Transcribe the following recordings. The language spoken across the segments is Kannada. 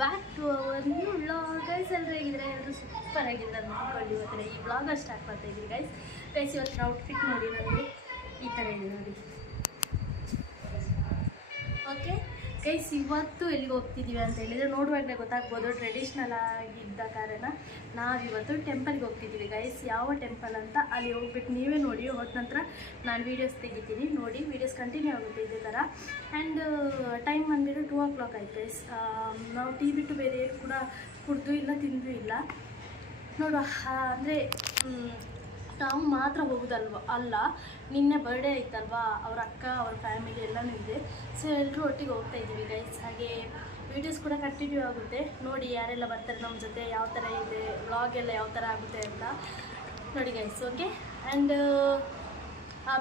Back to our new vlog guys. ಎಲ್ಲರೂ ಹೇಗಿದ್ರೆ ಎಲ್ಲರೂ ಸೂಪರ್ ಆಗಿದ್ದಾರೆ ನೋಡ್ಕೊಂಡು ಇವತ್ತಿನ ಈ ವ್ಲಾಗ್ ಸ್ಟಾರ್ಟ್ ಮಾಡ್ತಾ ಇದ್ದೀವಿ ಗೈಸ್. ಇವತ್ತಿನ ಔಟ್ಫಿಟ್ ನೋಡಿ ನನಗೆ ಈ ಥರ ಇದೆ ನೋಡಿ. ಓಕೆ ಗೈಸ್, ಇವತ್ತು ಎಲ್ಲಿಗೆ ಹೋಗ್ತಿದ್ದೀವಿ ಅಂತ ಹೇಳಿದರೆ ನೋಡುವಾಗಲೇ ಗೊತ್ತಾಗ್ಬೋದು. ಟ್ರೆಡಿಷ್ನಲ್ ಆಗಿದ್ದ ಕಾರಣ ನಾವಿವತ್ತು ಟೆಂಪಲ್ಗೆ ಹೋಗ್ತಿದ್ದೀವಿ ಗೈಸ್. ಯಾವ ಟೆಂಪಲ್ ಅಂತ ಅಲ್ಲಿ ಹೋಗ್ಬಿಟ್ಟು ನೀವೇ ನೋಡಿ. ಹೋದ ನಂತರ ನಾನು ವೀಡಿಯೋಸ್ ತೆಗಿತೀನಿ, ನೋಡಿ ವೀಡಿಯೋಸ್ ಕಂಟಿನ್ಯೂ ಆಗುತ್ತೆ ಇದೇ ಥರ. ಆ್ಯಂಡ್ ಟೈಮ್ ಬಂದುಬಿಟ್ಟು 2 o'clock ಆಯ್ತು ಗೈಸ್. ನಾವು ಟೀ ಬಿಟ್ಟು ಬೇರೆ ಏನು ಕೂಡ ಕುಡಿದು ಇಲ್ಲ ತಿಂದು ಇಲ್ಲ ನೋಡುವ. ಅಂದರೆ ನಾವು ಮಾತ್ರ ಹೋಗೋದಲ್ವ ಅಲ್ಲ, ನಿನ್ನೆ ಬರ್ಡೇ ಆಯ್ತಲ್ವಾ, ಅವ್ರ ಅಕ್ಕ ಅವ್ರ ಫ್ಯಾಮಿಲಿ ಎಲ್ಲನೂ ಇದೆ. ಸೊ ಎಲ್ಲರೂ ಒಟ್ಟಿಗೆ ಹೋಗ್ತಾ ಇದ್ದೀವಿ ಗೈಸ್. ಹಾಗೆ ವೀಡಿಯೋಸ್ ಕೂಡ ಕಂಟಿನ್ಯೂ ಆಗುತ್ತೆ ನೋಡಿ. ಯಾರೆಲ್ಲ ಬರ್ತಾರೆ ನಮ್ಮ ಜೊತೆ, ಯಾವ ಥರ ಇದೆ ವ್ಲಾಗ್ ಎಲ್ಲ ಯಾವ ಥರ ಆಗುತ್ತೆ ಅಂತ ನೋಡಿ ಗೈಸ್. ಓಕೆ, ಆ್ಯಂಡ್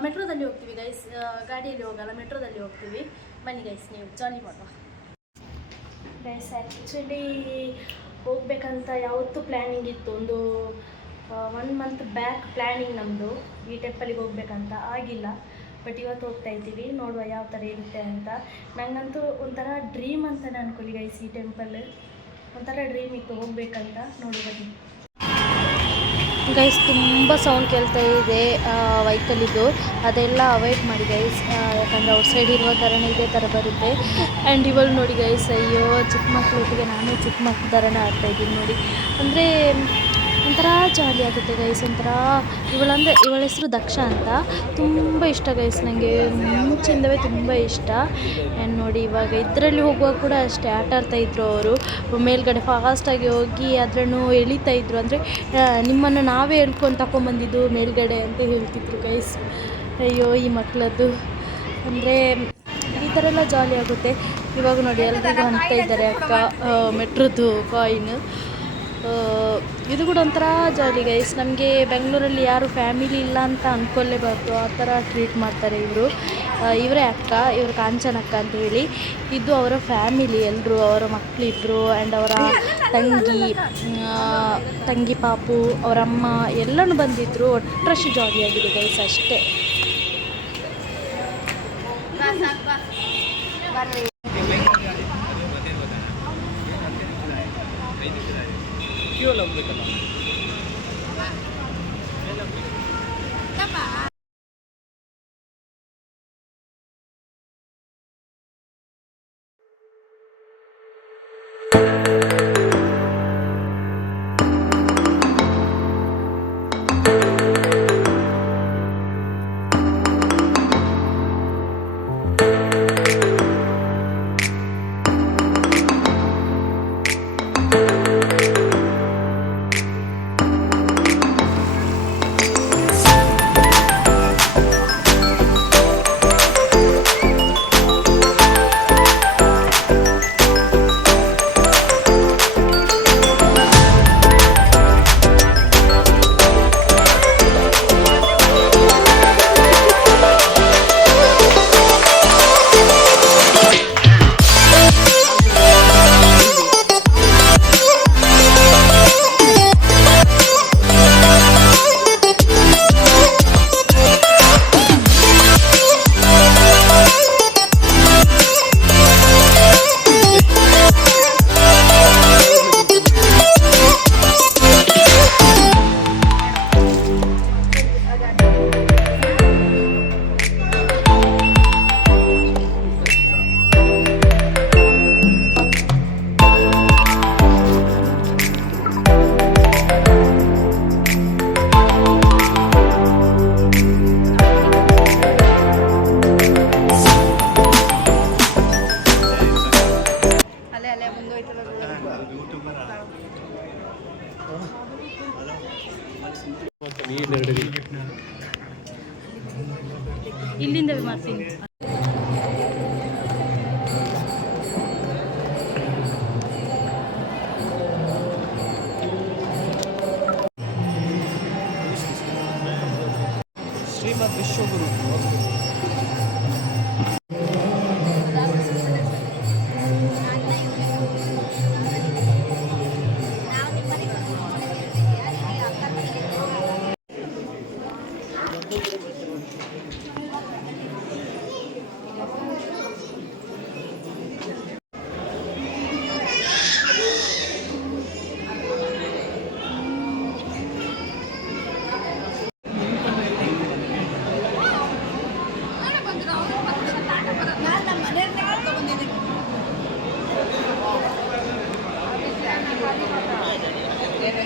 ಮೆಟ್ರೋದಲ್ಲಿ ಹೋಗ್ತೀವಿ ಗೈಸ್, ಗಾಡಿಯಲ್ಲಿ ಹೋಗಲ್ಲ, ಮೆಟ್ರೋದಲ್ಲಿ ಹೋಗ್ತೀವಿ. ಬನ್ನಿ ಗೈಸ್, ನೀವು ಜಾಲಿ ಮಾಡುವ ಗೈಸ್. ಆ್ಯಕ್ಚುಲಿ ಹೋಗ್ಬೇಕಂತ ಯಾವತ್ತೂ ಪ್ಲ್ಯಾನಿಂಗ್ ಇತ್ತು, ಒಂದು 1 month ಬ್ಯಾಕ್ ಪ್ಲ್ಯಾನಿಂಗ್ ನಮ್ಮದು ಈ ಟೆಂಪಲಿಗೆ ಹೋಗ್ಬೇಕಂತ. ಆಗಿಲ್ಲ, ಬಟ್ ಇವತ್ತು ಹೋಗ್ತಾ ಇದ್ದೀವಿ. ನೋಡುವ ಯಾವ ಥರ ಇರುತ್ತೆ ಅಂತ. ನನಗಂತೂ ಒಂಥರ ಡ್ರೀಮ್ ಅಂತಲೇ ಅನ್ಕೊಳ್ಳಿ ಗೈಸ್. ಈ ಟೆಂಪಲ್ ಒಂಥರ ಡ್ರೀಮ್ ಇತ್ತು ಹೋಗ್ಬೇಕಂತ. ನೋಡಿ ಬನ್ನಿ ಗೈಸ್. ತುಂಬ ಸೌಂಡ್ ಕೇಳ್ತಾ ಇದೆ ವೆಹಿಕಲಿದ್ದು, ಅದೆಲ್ಲ ಅವಾಯ್ಡ್ ಮಾಡಿ ಗೈಸ್. ಯಾಕಂದರೆ ಔಟ್ ಸೈಡ್ ಇರುವ ಥರನೇ ಇದೇ ಥರ ಬರುತ್ತೆ. ಆ್ಯಂಡ್ ಇವಳು ನೋಡಿ ಗೈಸ್, ಅಯ್ಯೋ ಚಿಕ್ಕ ಮಕ್ಕಳೊಟ್ಟಿಗೆ ನಾನು ಚಿಕ್ಕ ಮಕ್ಕಳ ಥರನೇ ಆಡ್ತಾಯಿದ್ದೀನಿ ನೋಡಿ. ಅಂದರೆ ಒಂಥರ ಜಾಲಿ ಆಗುತ್ತೆ ಗೈಸ್. ಒಂಥರ ಇವಳ ಹೆಸರು ದಕ್ಷ ಅಂತ. ತುಂಬ ಇಷ್ಟ ಗೈಸ್ ನನಗೆ, ಮುಂಚಿಂದವೇ ತುಂಬ ಇಷ್ಟ. ಆ್ಯಂಡ್ ನೋಡಿ ಇವಾಗ ಇದರಲ್ಲಿ ಹೋಗುವಾಗ ಕೂಡ ಅಷ್ಟೇ ಆಟ ಆಡ್ತಾಯಿದ್ರು ಅವರು. ಮೇಲ್ಗಡೆ ಫಾಸ್ಟಾಗಿ ಹೋಗಿ ಅದನ್ನು ಎಳಿತಾಯಿದ್ರು. ಅಂದರೆ ನಿಮ್ಮನ್ನು ನಾವೇ ಎಳ್ಕೊಂಡು ತಗೊಂಬಂದಿದ್ದು ಮೇಲ್ಗಡೆ ಅಂತ ಹೇಳ್ತಿದ್ರು ಗೈಸ್. ಅಯ್ಯೋ ಈ ಮಕ್ಕಳದ್ದು ಅಂದರೆ ಈ ಥರ ಎಲ್ಲ ಜಾಲಿ ಆಗುತ್ತೆ. ಇವಾಗ ನೋಡಿ ಎಲ್ರಿಗೂ ಅಂತ ಇದ್ದಾರೆ ಅಕ್ಕ ಮೆಟ್ರೋದು ಕಾಯಿನ್. ಇದು ಕೂಡ ಒಂಥರ ಜಾಲಿ ಗೈಸ್. ನಮಗೆ ಬೆಂಗಳೂರಲ್ಲಿ ಯಾರು ಫ್ಯಾಮಿಲಿ ಇಲ್ಲ ಅಂತ ಅಂದ್ಕೊಳ್ಳೇಬಾರ್ದು, ಆ ಥರ ಟ್ರೀಟ್ ಮಾಡ್ತಾರೆ ಇವರು. ಇವರೇ ಅಕ್ಕ, ಇವರು ಕಾಂಚನ ಅಕ್ಕ ಅಂತ ಹೇಳಿ. ಇದು ಅವರ ಫ್ಯಾಮಿಲಿ ಎಲ್ಲರೂ, ಅವರ ಮಕ್ಕಳಿಬ್ಬರು ಆ್ಯಂಡ್ ಅವರ ತಂಗಿ ಪಾಪು, ಅವರಮ್ಮ ಎಲ್ಲನೂ ಬಂದಿದ್ದರು. ಒಟ್ಟರಷ್ಟು ಜಾಲಿಯಾಗಿದೆ ಗೈಸ್ ಅಷ್ಟೇ. ಇಲ್ಲಿಂದ ಮಾಡ್ತೀನಿ. ಶ್ರೀಮದ್ ವಿಶ್ವಗುರು ಏನು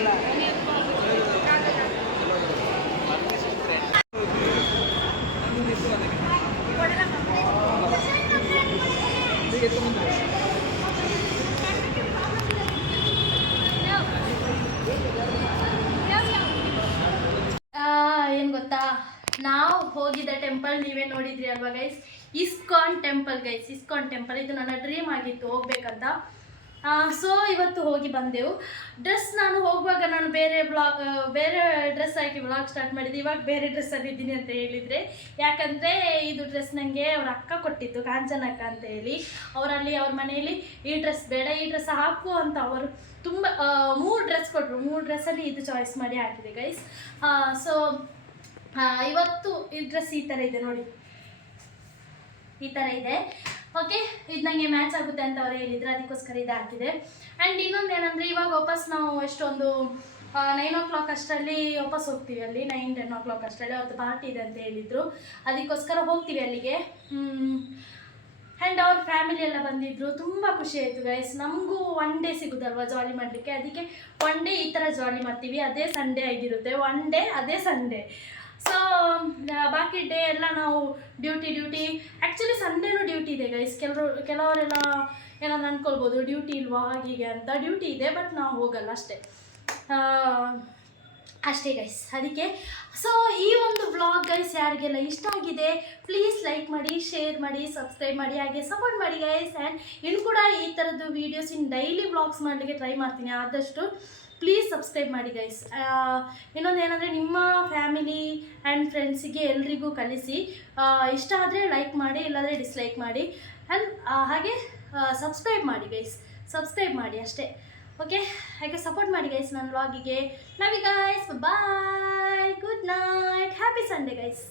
ಗೊತ್ತಾ, ನಾವು ಹೋಗಿದ್ದ ಟೆಂಪಲ್ ನೀವೇ ನೋಡಿದ್ರಿ ಅಲ್ವಾ guys, ISKCON temple guys. ISKCON temple ಇದು ನನ್ನ ಡ್ರೀಮ್ ಆಗಿತ್ತು ಹೋಗ್ಬೇಕಂತ. ಸೊ ಇವತ್ತು ಹೋಗಿ ಬಂದೆವು. ಡ್ರೆಸ್ ನಾನು ಹೋಗುವಾಗ ನಾನು ಬೇರೆ ಡ್ರೆಸ್ ಹಾಕಿ ವ್ಲಾಗ್ ಸ್ಟಾರ್ಟ್ ಮಾಡಿದ್ದೆ. ಇವಾಗ ಬೇರೆ ಡ್ರೆಸ್ಸಲ್ಲಿ ಇದ್ದೀನಿ ಅಂತ ಹೇಳಿದರೆ, ಯಾಕಂದರೆ ಇದು ಡ್ರೆಸ್ ನನಗೆ ಅವ್ರ ಅಕ್ಕ ಕೊಟ್ಟಿತ್ತು, ಕಾಂಚನ ಅಕ್ಕ ಅಂತ ಹೇಳಿ. ಅವರಲ್ಲಿ ಅವ್ರ ಮನೆಯಲ್ಲಿ ಈ ಡ್ರೆಸ್ ಬೇಡ, ಈ ಡ್ರೆಸ್ ಹಾಕು ಅಂತ ಅವರು ತುಂಬ 3 ಡ್ರೆಸ್ ಕೊಟ್ಟರು. 3 ಡ್ರೆಸ್ಸಲ್ಲಿ ಇದು ಚಾಯ್ಸ್ ಮಾಡಿ ಹಾಕಿದೆ ಗೈಸ್. ಸೊ ಇವತ್ತು ಈ ಡ್ರೆಸ್ ಈ ಥರ ಇದೆ ನೋಡಿ, ಈ ಥರ ಇದೆ. ಓಕೆ, ಇದು ನನಗೆ ಮ್ಯಾಚ್ ಆಗುತ್ತೆ ಅಂತ ಅವ್ರು ಹೇಳಿದ್ರು, ಅದಕ್ಕೋಸ್ಕರ ಇದು ಹಾಕಿದೆ. ಆ್ಯಂಡ್ ಇನ್ನೊಂದು ಏನಂದರೆ, ಇವಾಗ ವಾಪಸ್ ನಾವು ಎಷ್ಟೊಂದು 9 o'clock ಅಷ್ಟರಲ್ಲಿ ವಾಪಸ್ ಹೋಗ್ತೀವಿ. ಅಲ್ಲಿ 9-10 o'clock ಅಷ್ಟರಲ್ಲಿ ಅವತ್ತು ಪಾರ್ಟಿ ಇದೆ ಅಂತ ಹೇಳಿದರು, ಅದಕ್ಕೋಸ್ಕರ ಹೋಗ್ತೀವಿ ಅಲ್ಲಿಗೆ. ಆ್ಯಂಡ್ ಅವ್ರ ಫ್ಯಾಮಿಲಿ ಎಲ್ಲ ಬಂದಿದ್ದರು, ತುಂಬ ಖುಷಿ ಆಯಿತು ಗೈಸ್. ನಮಗೂ 1 day ಸಿಗೋದಲ್ವ ಜಾಲಿ ಮಾಡಲಿಕ್ಕೆ, ಅದಕ್ಕೆ 1 day ಈ ಥರ ಜಾಲಿ ಮಾಡ್ತೀವಿ. ಅದೇ ಸಂಡೇ ಆಗಿರುತ್ತೆ, 1 day ಅದೇ ಸಂಡೇ. ಸೊ ಬಾಕಿ ಡೇ ಎಲ್ಲ ನಾವು ಡ್ಯೂಟಿ. ಆ್ಯಕ್ಚುಲಿ ಸಂಡೇನೂ ಡ್ಯೂಟಿ ಇದೆ ಗೈಸ್. ಕೆಲವರೆಲ್ಲ ಏನಾದ್ರು ಅಂದ್ಕೊಳ್ಬೋದು ಡ್ಯೂಟಿ ಇಲ್ವಾ ಹಾಗೀಗೆ ಅಂತ. ಡ್ಯೂಟಿ ಇದೆ, ಬಟ್ ನಾವು ಹೋಗಲ್ಲ ಅಷ್ಟೇ ಗೈಸ್. ಅದಕ್ಕೆ ಸೊ ಈ ಒಂದು ವ್ಲಾಗ್ ಗೈಸ್ ಯಾರಿಗೆಲ್ಲ ಇಷ್ಟ ಆಗಿದೆ ಪ್ಲೀಸ್ ಲೈಕ್ ಮಾಡಿ, ಶೇರ್ ಮಾಡಿ, ಸಬ್ಸ್ಕ್ರೈಬ್ ಮಾಡಿ, ಹಾಗೆ ಸಪೋರ್ಟ್ ಮಾಡಿ ಗೈಸ್. ಆ್ಯಂಡ್ ಇನ್ನು ಕೂಡ ಈ ಥರದ್ದು ವೀಡಿಯೋಸ್ ಡೈಲಿ ವ್ಲಾಗ್ಸ್ ಮಾಡಲಿಕ್ಕೆ ಟ್ರೈ ಮಾಡ್ತೀನಿ, ಆದಷ್ಟು ಪ್ಲೀಸ್ ಸಬ್ಸ್ಕ್ರೈಬ್ ಮಾಡಿ ಗೈಸ್. ಇನ್ನೊಂದು ಏನಂದರೆ, ನಿಮ್ಮ ಫ್ಯಾಮಿಲಿ ಆ್ಯಂಡ್ ಫ್ರೆಂಡ್ಸಿಗೆ ಎಲ್ರಿಗೂ ಕಳಿಸಿ. ಇಷ್ಟ ಆದರೆ ಲೈಕ್ ಮಾಡಿ, ಇಲ್ಲಾಂದರೆ ಡಿಸ್ಲೈಕ್ ಮಾಡಿ. ಆ್ಯಂಡ್ ಹಾಗೆ ಸಬ್ಸ್ಕ್ರೈಬ್ ಮಾಡಿ ಗೈಸ್, ಸಬ್ಸ್ಕ್ರೈಬ್ ಮಾಡಿ ಅಷ್ಟೇ. ಓಕೆ, ಹಾಗೆ ಸಪೋರ್ಟ್ ಮಾಡಿ ಗೈಸ್ ನನ್ನ ವ್ಲಾಗಿಗೆ. Love you guys, bye, good night, happy Sunday guys.